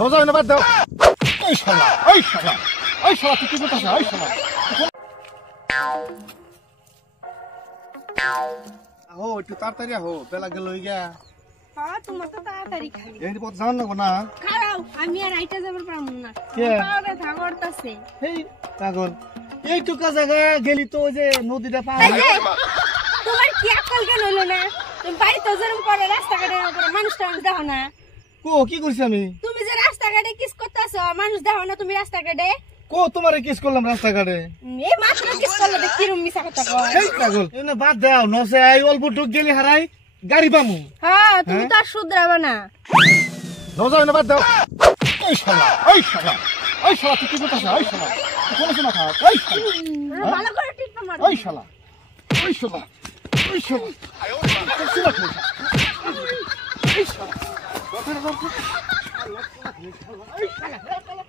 নজর না বাদ দাও। এই শালা এই শালা এই শালা তুই কি করতেছ? এই শালা আহো একটু তাড়াতাড়ি আহো, বেলা গেল গিয়া। হ্যাঁ তোমার তো তাড়াতাড়ি খালি এই পথ যাওয়ার না না। খারাও আমি আর আইটা যাবার পারমু না। কে? পাওরে থাকরতাছে। এই পাগল এইটুকা জায়গা গেলি তো ওই যে নদীটা পার। এই যে তোমার কি আকল কেন হলো না? তুমি বাড়িতে যেরকম করে রাস্তাঘাটে উপরে মানুষ দেখো না? কো কি করছি আমি? তুমি যে রাস্তাঘাটে কিস করতেছো, মানুষ দেখো না তুমি রাস্তাঘাটে? কো তোমারে কিস করলাম রাস্তাঘাটে? এই মাত্র কিস করলে তো কিরম মিছা কথা কয়। এই পাগল এনে বাদ দাও, নসে আই অল্প টুক গেলি হারাই গাড়ি পামু। হ্যাঁ তুমি তো আর শুধরাবা না। নজর না বাদ দাও। এই শালা এই শালা এই শালা তুই কি করতেছ? এই শালা তুই কোন সময় খা? এই শালা ভালো করে টিপা মার। এই শালা এই শালা এই শালা তুই কি করছিস? এই শালা এই শালা